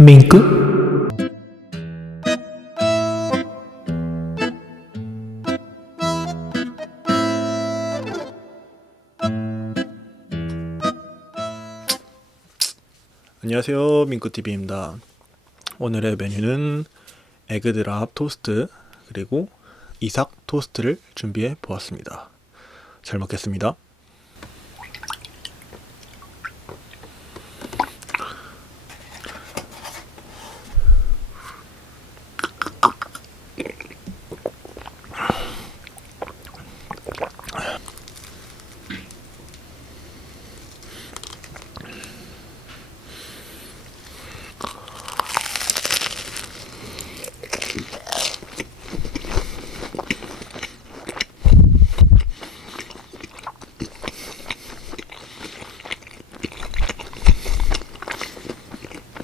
민크? 안녕하세요 민꾸TV입니다. 오늘의 메뉴는 에그드랍 토스트 그리고 이삭 토스트를 준비해 보았습니다. 잘 먹겠습니다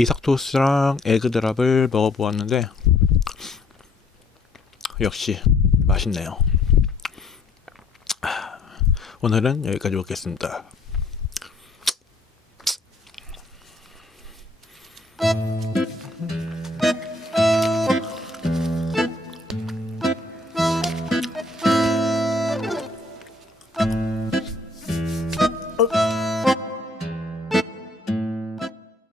이삭 토스트랑 에그 드랍을 먹어보았는데 역시 맛있네요. 오늘은 여기까지 먹겠습니다.